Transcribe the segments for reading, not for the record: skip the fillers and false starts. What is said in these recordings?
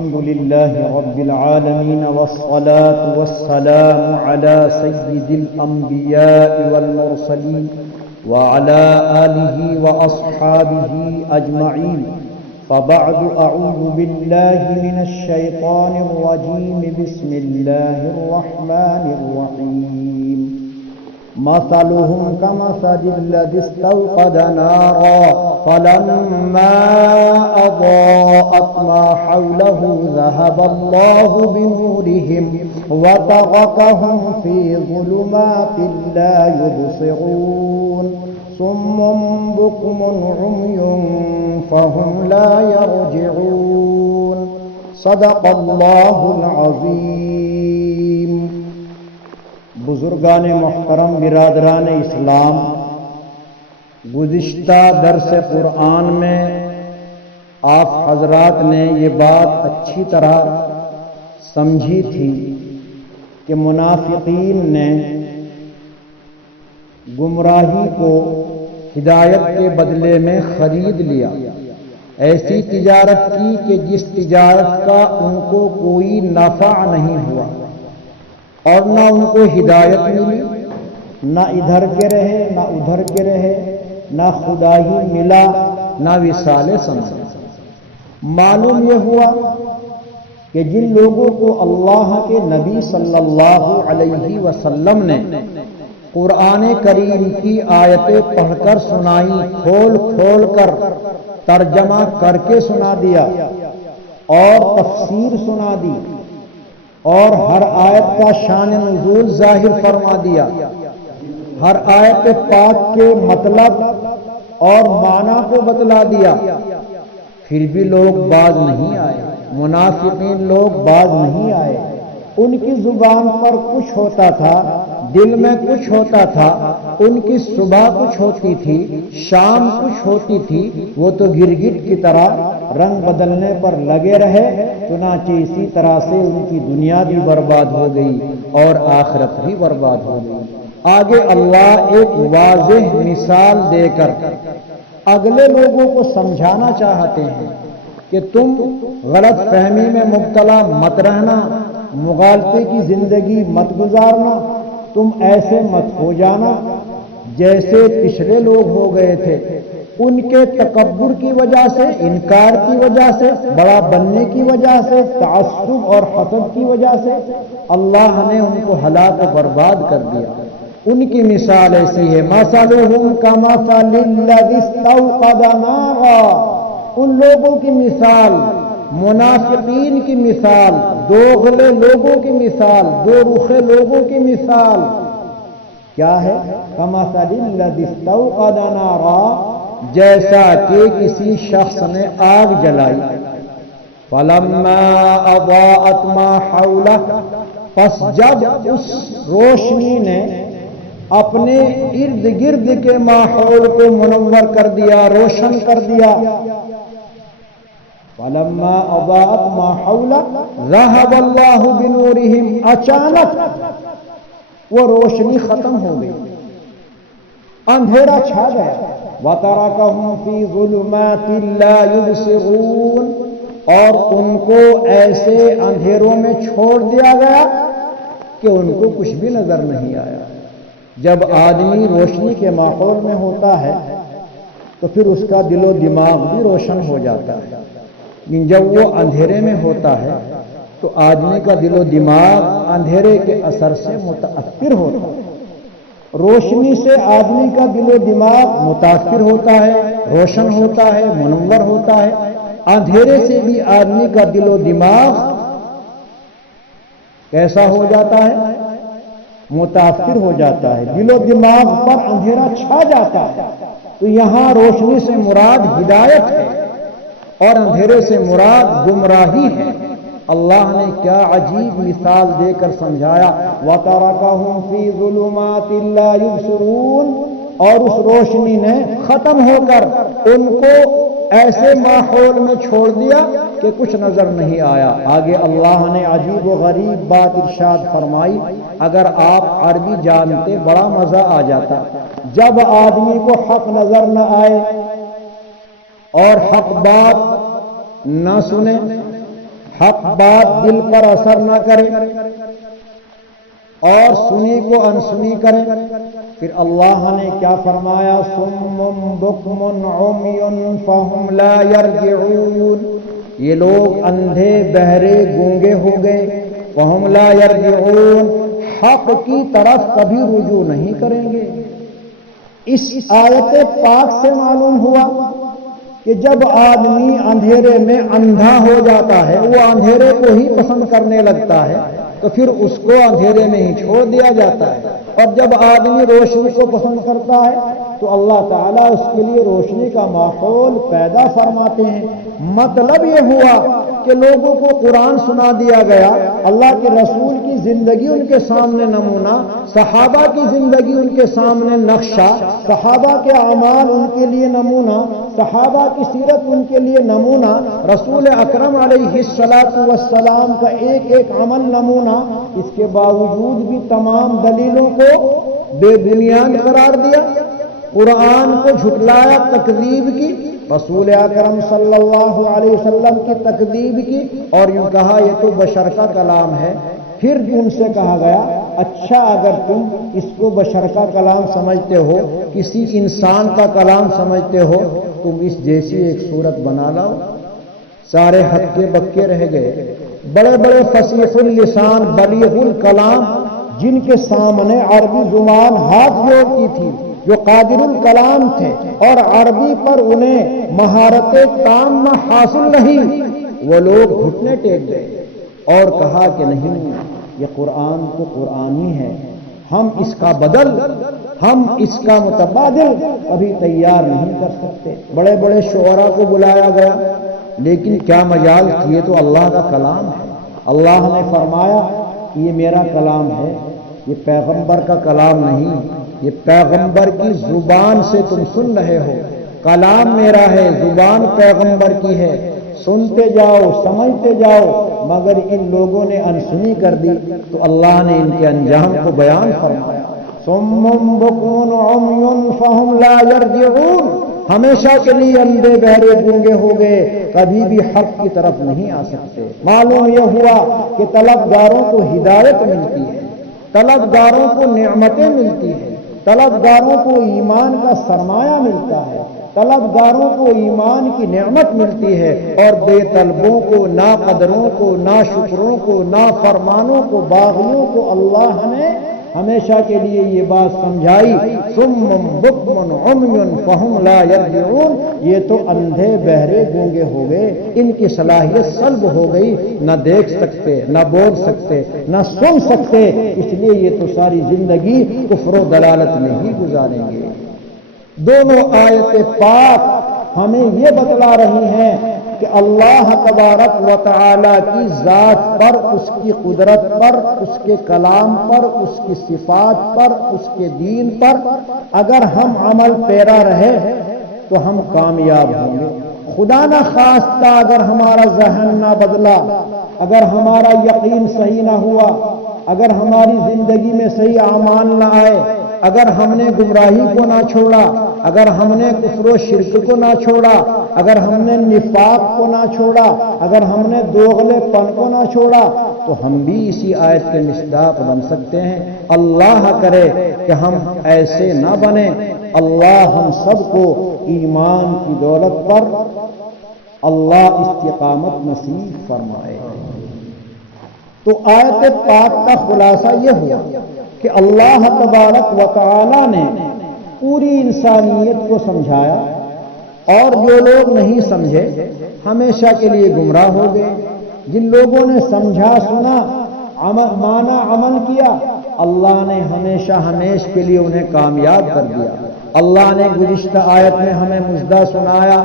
الحمد لله رب العالمين والصلاة والسلام على سيد الأنبياء والمرسلين وعلى آله وأصحابه أجمعين. فبعد أعوذ بالله من الشيطان الرجيم. بسم الله الرحمن الرحيم. مثلهم كمثل الذي استوقد نارا فلما أضاءت ما حوله ذهب الله بنورهم وتركهم في ظلمات لا يبصرون. صم بكم عمي فهم لا يرجعون. صدق الله العظيم. بزرگان محترم، برادران اسلام، گزشتہ درس قرآن میں آپ حضرات نے یہ بات اچھی طرح سمجھی تھی کہ منافقین نے گمراہی کو ہدایت کے بدلے میں خرید لیا. ایسی تجارت کی کہ جس تجارت کا ان کو کوئی نفع نہیں ہوا اور نہ ان کو ہدایت ملی، نہ ادھر کے رہے نہ ادھر کے رہے، نہ خدا ہی ملا نہ وصال سمجھ. معلوم یہ ہوا کہ جن لوگوں کو اللہ کے نبی صلی اللہ علیہ وسلم نے قرآن کریم کی آیتیں پڑھ کر سنائی، کھول کھول کر ترجمہ کر کے سنا دیا اور تفسیر سنا دی اور ہر آیت کا شان نزول ظاہر فرما دیا، ہر آیت پاک کے مطلب اور معنی کو بتلا دیا، پھر بھی لوگ باز نہیں آئے. منافقین لوگ باز نہیں آئے. ان کی زبان پر کچھ ہوتا تھا، دل میں کچھ ہوتا تھا، ان کی صبح کچھ ہوتی تھی، شام کچھ ہوتی تھی، وہ تو گرگٹ کی طرح رنگ بدلنے پر لگے رہے. چنانچہ اسی طرح سے ان کی دنیا بھی برباد ہو گئی اور آخرت بھی برباد ہو گئی. آگے اللہ ایک واضح مثال دے کر اگلے لوگوں کو سمجھانا چاہتے ہیں کہ تم غلط فہمی میں مبتلا مت رہنا، مغالطے کی زندگی مت گزارنا، تم ایسے مت ہو جانا جیسے پچھلے لوگ ہو گئے تھے. ان کے تکبر کی وجہ سے، انکار کی وجہ سے، بڑا بننے کی وجہ سے، تعصب اور حسد کی وجہ سے اللہ نے ان کو ہلاک و برباد کر دیا. ان کی مثال ایسی ہے، مثلهم كمثل الذي استوقد نارا. ان لوگوں کی مثال، منافقین کی مثال، دوغلے لوگوں کی مثال، دو رخے لوگوں کی مثال کیا ہے؟ کمثل الذی استوقد نارا، جیسا کہ کسی شخص نے آگ جلائی. فلما اضاءت ما حولہ، پس جب اس روشنی نے اپنے ارد گرد کے ماحول کو منور کر دیا، روشن کر دیا. فلما اضاءت ما حولہ ذهب اللہ بنورہم، اچانک وہ روشنی ختم ہو گئی، اندھیرا چھا گیا. وَتَرَكَهُمْ فِي ظُلُمَاتٍ لَا يُبْصِرُونَ، اور ان کو ایسے اندھیروں میں چھوڑ دیا گیا کہ ان کو کچھ بھی نظر نہیں آیا. جب آدمی روشنی کے ماحول میں ہوتا ہے تو پھر اس کا دل و دماغ بھی روشن ہو جاتا ہے، لیکن جب وہ اندھیرے میں ہوتا ہے تو آدمی کا دل و دماغ اندھیرے کے اثر سے متاثر ہوتا ہے. روشنی سے آدمی کا دل و دماغ متاثر ہوتا ہے، روشن ہوتا ہے، منور ہوتا ہے. اندھیرے سے بھی آدمی کا دل و دماغ کیسا ہو جاتا ہے؟ متاثر ہو جاتا ہے. دل و دماغ پر اندھیرا چھا جاتا ہے. تو یہاں روشنی سے مراد ہدایت ہے اور اندھیرے سے مراد گمراہی ہے. اللہ نے کیا عجیب مثال دے کر سمجھایا. وَتَرَكَهُمْ فِي ظُلُمَاتٍ لَا يُبْصِرُونَ، اور اس روشنی نے ختم ہو کر ان کو ایسے ماحول میں چھوڑ دیا کہ کچھ نظر نہیں آیا. آگے اللہ نے عجیب و غریب بات ارشاد فرمائی. اگر آپ عربی جانتے بڑا مزہ آ جاتا. جب آدمی کو حق نظر نہ آئے اور حق بات نہ سنے، حق بات دل پر اثر نہ کرے اور سنی کو انسنی کریں. پھر اللہ نے کیا فرمایا؟ صم بکم عمی فہم لا یرجعون. یہ لوگ اندھے بہرے گونگے ہو گئے. فہم لا یرجعون، حق کی طرف کبھی رجوع نہیں کریں گے. اس آیت پاک سے معلوم ہوا کہ جب آدمی اندھیرے میں اندھا ہو جاتا ہے، وہ اندھیرے کو ہی پسند کرنے لگتا ہے، تو پھر اس کو اندھیرے میں ہی چھوڑ دیا جاتا ہے. اور جب آدمی روشنی کو پسند کرتا ہے تو اللہ تعالیٰ اس کے لیے روشنی کا ماحول پیدا فرماتے ہیں. مطلب یہ ہوا کہ لوگوں کو قرآن سنا دیا گیا، اللہ کے رسول کی زندگی ان کے سامنے نمونہ، صحابہ کی زندگی ان کے سامنے نقشہ، صحابہ کے اعمال ان کے لیے نمونہ، صحابہ کی سیرت ان کے لیے نمونہ، رسول اکرم علیہ الصلاۃ والسلام کا ایک ایک عمل نمونہ. اس کے باوجود بھی تمام دلیلوں کو بے بنیاد قرار دیا، قرآن کو جھٹلایا، تکذیب کی، رسول اکرم صلی اللہ علیہ وسلم کی تکذیب کی، اور یوں کہا یہ تو بشر کا کلام ہے. پھر ان سے کہا گیا اچھا اگر تم اس کو بشر کا کلام سمجھتے ہو، کسی انسان کا کلام سمجھتے ہو، تم اس جیسی ایک صورت بنا لاؤ. سارے ہکے بکے رہ گئے. بڑے بڑے فصیح اللسان بلیغ الکلام جن کے سامنے عربی زبان ہاتھ جوڑتی تھی، جو قادر الکلام تھے اور عربی پر انہیں مہارت تامہ حاصل نہیں، وہ لوگ گھٹنے ٹیک گئے اور کہا کہ نہیں، یہ قرآن تو قرآنی ہے، ہم اس کا بدل، ہم اس کا متبادل کبھی تیار نہیں کر سکتے. بڑے بڑے شعراء کو بلایا گیا، لیکن کیا مجال، یہ تو اللہ کا کلام ہے. اللہ نے فرمایا کہ یہ میرا کلام ہے، یہ پیغمبر کا کلام نہیں، یہ پیغمبر کی زبان سے تم سن رہے ہو. کلام میرا ہے، زبان پیغمبر کی ہے، سنتے جاؤ، سمجھتے جاؤ. مگر ان لوگوں نے انسنی کر دی تو اللہ نے ان کے انجام کو بیان فرمایا. صم بکم عمی فہم لا یرجعون، ہمیشہ کے لیے اندھے بہرے گونگے ہو گئے، کبھی بھی حق کی طرف نہیں آ سکتے. معلوم یہ ہوا کہ طلبگاروں کو ہدایت ملتی ہے، طلبگاروں کو نعمتیں ملتی ہیں، طلبگاروں کو ایمان کا سرمایہ ملتا ہے، طلبگاروں کو ایمان کی نعمت ملتی ہے، اور بے طلبوں کو، ناقدروں کو، ناشکروں کو، نافرمانوں کو، باغیوں کو اللہ نے ہمیشہ کے لیے یہ بات سمجھائی. صم بکم عمی فہم لا یرجعون، یہ تو اندھے بہرے گونگے ہو گئے، ان کی صلاحیت سلب ہو گئی، نہ دیکھ سکتے، نہ بول سکتے، نہ سن سکتے، اس لیے یہ تو ساری زندگی کفر و دلالت میں ہی گزاریں گے. دونوں آیت پاک ہمیں یہ بتلا رہی ہیں کہ اللہ تبارک و تعالی کی ذات پر، اس کی قدرت پر، اس کے کلام پر، اس کی صفات پر، اس کے دین پر اگر ہم عمل پیرا رہے تو ہم کامیاب ہوں گے. خدا نہ خواستہ اگر ہمارا ذہن نہ بدلا، اگر ہمارا یقین صحیح نہ ہوا، اگر ہماری زندگی میں صحیح اعمال نہ آئے، اگر ہم نے گمراہی کو نہ چھوڑا، اگر ہم نے کفر و شرک کو نہ چھوڑا، اگر ہم نے نفاق کو نہ چھوڑا، اگر ہم نے دوغلے پن کو نہ چھوڑا، تو ہم بھی اسی آیت کے مصداق بن سکتے ہیں. اللہ کرے کہ ہم ایسے نہ بنیں. اللہ ہم سب کو ایمان کی دولت پر اللہ استقامت نصیب فرمائے. تو آیت پاک کا خلاصہ یہ ہوا کہ اللہ تبارک و تعالی نے پوری انسانیت کو سمجھایا، اور جو لوگ نہیں سمجھے ہمیشہ کے لیے گمراہ ہو گئے. جن لوگوں نے سمجھا، سنا، مانا، عمل کیا، اللہ نے ہمیشہ ہمیش کے لیے انہیں کامیاب کر دیا. اللہ نے گزشتہ آیت میں ہمیں مژدہ سنایا،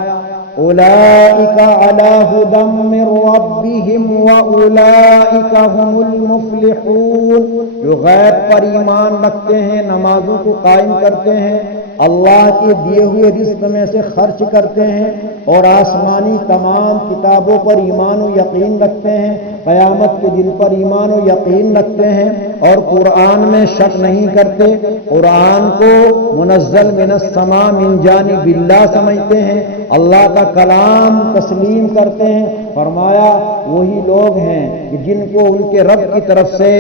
اولئک علی ھدی من ربہم واولئک ھم المفلحون. جو غیب پر ایمان رکھتے ہیں، نمازوں کو قائم کرتے ہیں، اللہ کے دیے ہوئے رزق میں سے خرچ کرتے ہیں، اور آسمانی تمام کتابوں پر ایمان و یقین رکھتے ہیں، قیامت کے دن پر ایمان و یقین رکھتے ہیں، اور قرآن میں شک نہیں کرتے، قرآن کو منزل من السماء من جانب اللہ سمجھتے ہیں، اللہ کا کلام تسلیم کرتے ہیں، فرمایا وہی لوگ ہیں کہ جن کو ان کے رب کی طرف سے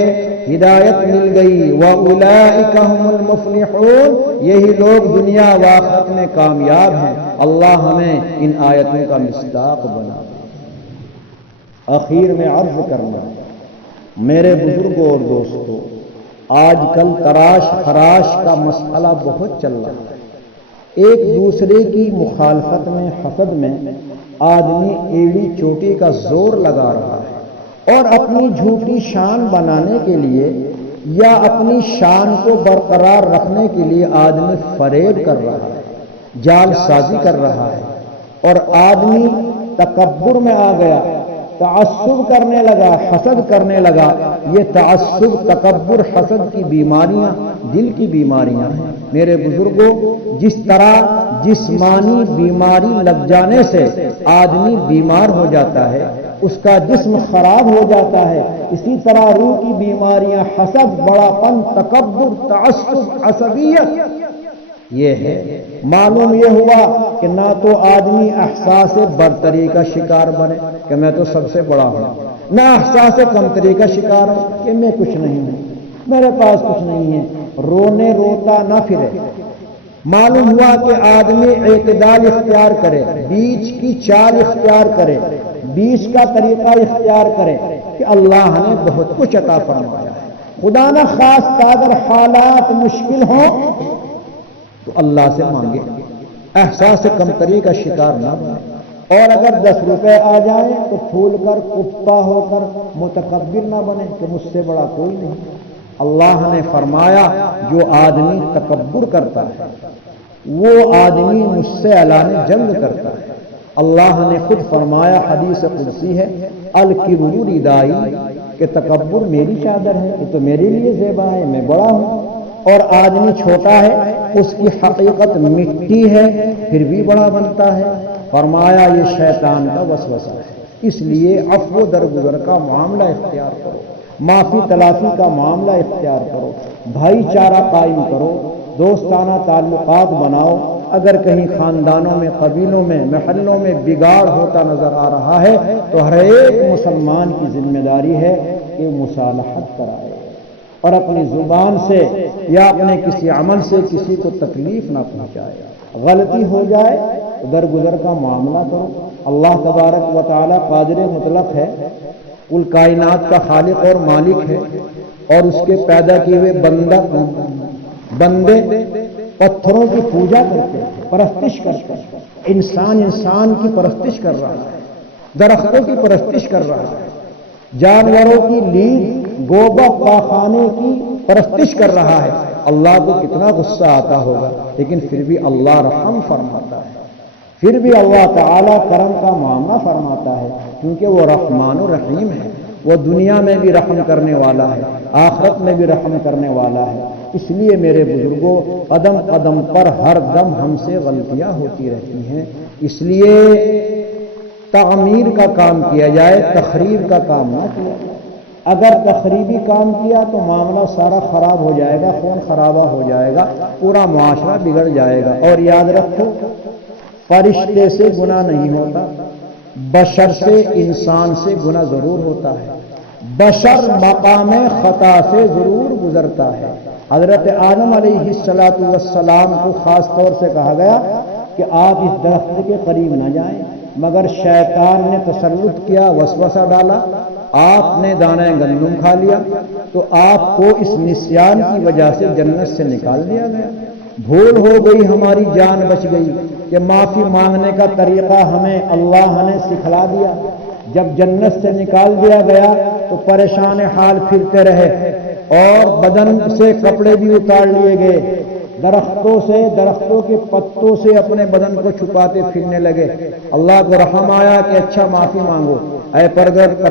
ہدایت مل گئی، وَأُولَئِكَ هُمُ الْمُفْلِحُونَ، یہی لوگ دنیا و آخرت میں کامیاب ہیں۔ اللہ ہمیں ان آیتوں کا مصداق بنا دے۔ آخر میں عرض کرنا، میرے بزرگوں اور دوستوں، آج کل تراش خراش کا مسئلہ بہت چل رہا ہے۔ ایک دوسرے کی مخالفت میں، حسد میں آدمی ایڑی چوٹی کا زور لگا رہا ہے، اور اپنی جھوٹی شان بنانے کے لیے یا اپنی شان کو برقرار رکھنے کے لیے آدمی فریب کر رہا ہے، جال سازی کر رہا ہے، اور آدمی تکبر میں آ گیا، تعصب کرنے لگا، حسد کرنے لگا۔ یہ تعصب، تکبر، حسد کی بیماریاں دل کی بیماریاں ہیں میرے بزرگوں۔ جس طرح جسمانی بیماری لگ جانے سے آدمی بیمار ہو جاتا ہے، اس کا جسم خراب ہو جاتا ہے، اسی طرح روح کی بیماریاں، حسد، بڑا پن، تکبر، تعصب، عصبیت، یہ ہے۔ معلوم یہ ہوا کہ نہ تو آدمی احساس برتری کا شکار بنے کہ میں تو سب سے بڑا ہوں، نہ احساس کمتری کا شکار ہو کہ میں کچھ نہیں ہوں، میرے پاس کچھ نہیں ہے، رونے روتا نہ پھرے۔ معلوم ہوا کہ آدمی اعتدال اختیار کرے، بیچ کی چال اختیار کرے، بیچ کا طریقہ اختیار کرے کہ اللہ نے بہت کچھ عطا فرمایا ہے۔ خدا نہ خواستہ اگر حالات مشکل ہوں تو اللہ سے مانگے، احساس کمتری کا شکار نہ بنے، اور اگر 10 روپے آ جائیں تو پھول کر، کتا ہو کر متکبر نہ بنے کہ مجھ سے بڑا کوئی نہیں۔ اللہ نے فرمایا جو آدمی تکبر کرتا ہے وہ آدمی مجھ سے اعلان جنگ کرتا ہے۔ اللہ نے خود فرمایا، حدیث قدسی ہے، الکبر ردائی، کہ تکبر میری چادر ہے، یہ تو میرے لیے زیبا ہے، میں بڑا ہوں، اور آدمی چھوٹا ہے، اس کی حقیقت مٹی ہے پھر بھی بڑا بنتا ہے۔ فرمایا یہ شیطان کا وسوسہ ہے، اس لیے عفو و درگزر کا معاملہ اختیار کرو، معافی تلافی کا معاملہ اختیار کرو، بھائی چارہ قائم کرو، دوستانہ تعلقات بناؤ۔ اگر کہیں خاندانوں میں، قبیلوں میں، محلوں میں بگاڑ ہوتا نظر آ رہا ہے تو ہر ایک مسلمان کی ذمہ داری ہے کہ مصالحت کرائے، اور اپنی زبان سے یا اپنے کسی عمل سے کسی کو تکلیف نہ پہنچائے۔ غلطی ہو جائے تو درگزر کا معاملہ کرو۔ اللہ تبارک و تعالی قادر مطلق ہے، کل کائنات کا خالق اور مالک ہے، اور اس کے پیدا کیے ہوئے بندے پتھروں کی پوجا کرتے ہیں، پرستش کرتے ہیں۔ انسان کی پرستش کر رہا ہے، درختوں کی پرستش کر رہا ہے، جانوروں کی لید، گوبر، پاخانے کی پرستش کر رہا ہے۔ اللہ کو کتنا غصہ آتا ہوگا، لیکن پھر بھی اللہ رحم فرماتا ہے، پھر بھی اللہ تعالیٰ کرم کا معاملہ فرماتا ہے، کیونکہ وہ رحمان و رحیم ہے۔ وہ دنیا میں بھی رحم کرنے والا ہے، آخرت میں بھی رحم کرنے والا ہے۔ اس لیے میرے بزرگوں، قدم قدم پر ہر دم ہم سے غلطیاں ہوتی رہتی ہیں، اس لیے تعمیر کا کام کیا جائے، تخریب کا کام نہ کیا جائے۔ اگر تخریبی کام کیا تو معاملہ سارا خراب ہو جائے گا، خون خرابہ ہو جائے گا، پورا معاشرہ بگڑ جائے گا۔ اور یاد رکھو، فرشتے سے گناہ نہیں ہوتا، بشر سے، انسان سے گناہ ضرور ہوتا ہے۔ بشر مقام خطا سے ضرور گزرتا ہے۔ حضرت آدم علیہ السلام کو خاص طور سے کہا گیا کہ آپ اس درخت کے قریب نہ جائیں، مگر شیطان نے تسلط کیا، وسوسہ ڈالا، آپ نے دانہ گندم کھا لیا، تو آپ کو اس نسیان کی وجہ سے جنت سے نکال دیا گیا۔ بھول ہو گئی، ہماری جان بچ گئی کہ معافی مانگنے کا طریقہ ہمیں اللہ نے سکھلا دیا۔ جب جنت سے نکال دیا گیا تو پریشان حال پھرتے رہے، اور بدن سے کپڑے بھی اتار لیے گئے، درختوں کے پتوں سے اپنے بدن کو چھپاتے پھرنے لگے۔ اللہ کو رحم آیا کہ اچھا معافی مانگو، اے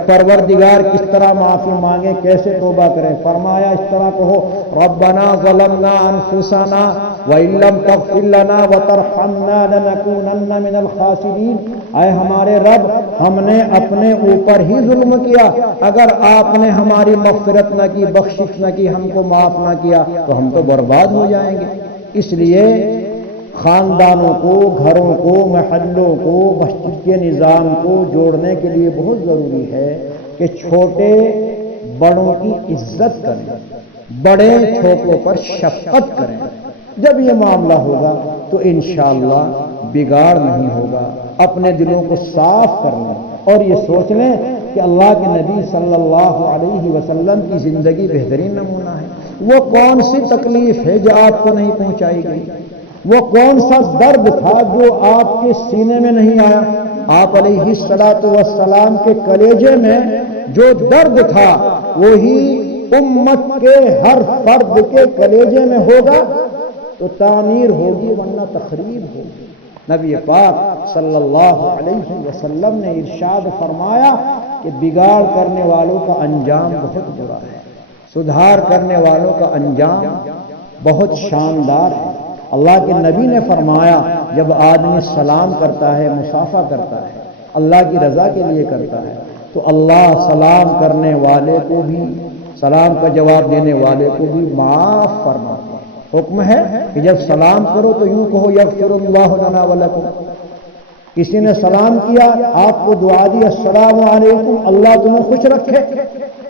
پروردگار کس طرح معافی مانگے، کیسے توبہ کریں؟ فرمایا اس طرح کہو، ربنا ظلمنا انفسنا وان لم تغفر لنا وترحمنا لنکونن من الخاسرین۔ اے ہمارے رب، ہم نے اپنے اوپر ہی ظلم کیا، اگر آپ نے ہماری مغفرت نہ کی، بخشش نہ کی، ہم کو معاف نہ کیا تو ہم تو برباد ہو جائیں گے۔ اس لیے خاندانوں کو، گھروں کو، محلوں کو، مسجد کے نظام کو جوڑنے کے لیے بہت ضروری ہے کہ چھوٹے بڑوں کی عزت کریں، بڑے چھوٹوں پر شفقت کریں۔ جب یہ معاملہ ہوگا تو انشاءاللہ بگاڑ نہیں ہوگا۔ اپنے دلوں کو صاف کر لیں اور یہ سوچ لیں کہ اللہ کے نبی صلی اللہ علیہ وسلم کی زندگی بہترین نمونہ ہے۔ وہ کون سی تکلیف ہے جو آپ کو نہیں پہنچائی گئی؟ وہ کون سا درد تھا جو آپ کے سینے میں نہیں آیا؟ آپ علیہ الصلوۃ والسلام کے کلیجے میں جو درد تھا وہی امت کے ہر فرد کے کلیجے میں ہوگا تو تعمیر ہوگی ورنہ تخریب ہوگی۔ نبی پاک صلی اللہ علیہ وسلم نے ارشاد فرمایا کہ بگاڑ کرنے والوں کا انجام بہت برا ہے، سدھار کرنے والوں کا انجام بہت شاندار ہے۔ اللہ کے نبی نے فرمایا جب آدمی سلام کرتا ہے، مصافحہ کرتا ہے، اللہ کی رضا کے لیے کرتا ہے تو اللہ سلام کرنے والے کو بھی، سلام کا جواب دینے والے کو بھی معاف فرماتا ہے۔ حکم ہے کہ جب سلام کرو تو یوں کہو یغفر اللہ لنا ولکم۔ کسی نے سلام کیا، آپ کو دعا دی السلام علیکم، اللہ تمہیں خوش رکھے،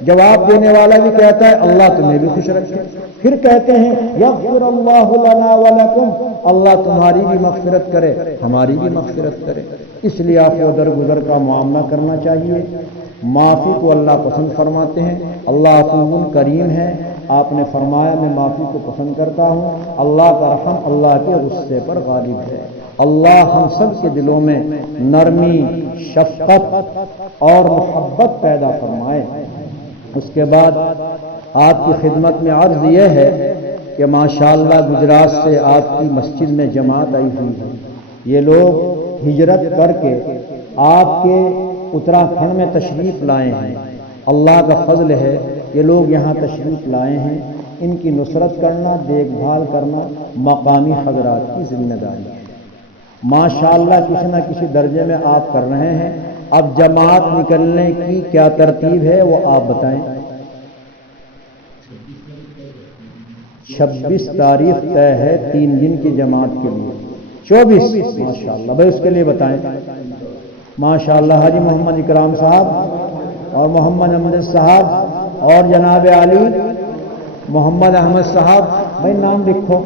جواب دینے والا بھی کہتا ہے اللہ تمہیں بھی خوش رکھے۔ پھر کہتے ہیں یغفر اللہ لنا ولکم، اللہ تمہاری بھی مغفرت کرے، ہماری بھی مغفرت کرے۔ اس لیے آپ کو درگزر کا معاملہ کرنا چاہیے۔ معافی کو اللہ پسند فرماتے ہیں، اللہ عفو کریم ہے۔ آپ نے فرمایا میں معافی کو پسند کرتا ہوں۔ اللہ کا رحم اللہ کے غصے پر غالب ہے۔ اللہ ہم سب کے دلوں میں نرمی، شفقت اور محبت پیدا فرمائے۔ اس کے بعد آپ کی خدمت میں عرض یہ ہے کہ ماشاءاللہ گجرات سے آپ کی مسجد میں جماعت آئی ہوئی ہے۔ یہ لوگ ہجرت کر کے آپ کے اتراکھنڈ میں تشریف لائے ہیں۔ اللہ کا فضل ہے یہ لوگ یہاں تشریف لائے ہیں۔ ان کی نصرت کرنا، دیکھ بھال کرنا مقامی حضرات کی ذمہ داری ہے۔ ماشاءاللہ کسی نہ کسی درجے میں آپ کر رہے ہیں۔ اب جماعت نکلنے کی کیا ترتیب ہے وہ آپ بتائیں۔ 26 تاریخ طے ہے 3 دن کی جماعت کے لیے۔ 24 ماشاءاللہ بھائی اس کے لیے بتائیں۔ ماشاءاللہ حاجی محمد اکرام صاحب اور محمد احمد صاحب اور جناب علی محمد احمد صاحب، بھائی نام لکھو۔